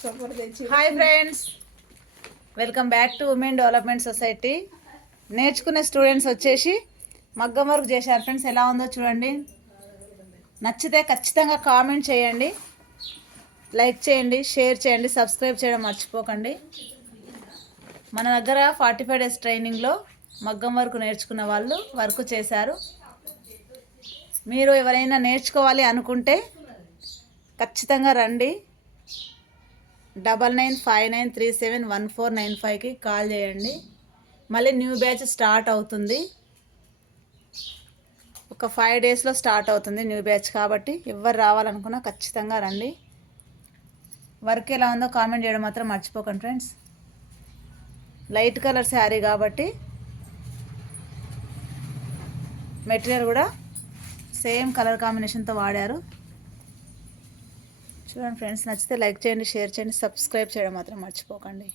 Hi friends, welcome back to women development society. నేర్చుకునే students వచ్చేసి మగ్గం వర్క్ చేశారు ఫ్రెండ్స్. ఎలా ఉందో చూడండి. నచ్చితే ఖచ్చితంగా కామెంట్ చేయండి, లైక్ చేయండి, షేర్ చేయండి, సబ్స్క్రైబ్ చేయడం మర్చిపోకండి. మన దగ్గర 45 days ట్రైనింగ్లో మగ్గం వర్క్ నేర్చుకున్న వాళ్ళు వర్క్ చేశారు. మీరు ఎవరైనా నేర్చుకోవాలి అనుకుంటే ఖచ్చితంగా రండి. 9959371495కి కాల్ చేయండి. మళ్ళీ న్యూ బ్యాచ్ స్టార్ట్ అవుతుంది. ఒక 5 daysలో స్టార్ట్ అవుతుంది న్యూ బ్యాచ్. కాబట్టి ఎవరు రావాలనుకున్నా ఖచ్చితంగా రండి. వర్క్ ఎలా ఉందో కామెంట్ చేయడం మాత్రం మర్చిపోకండి ఫ్రెండ్స్. లైట్ కలర్ శారీ కాబట్టి మెటీరియల్ కూడా సేమ్ కలర్ కాంబినేషన్తో వాడారు. చూడండి ఫ్రెండ్స్, నచ్చితే లైక్ చేయండి, షేర్ చేయండి, సబ్స్క్రైబ్ చేయడం మాత్రం మర్చిపోకండి.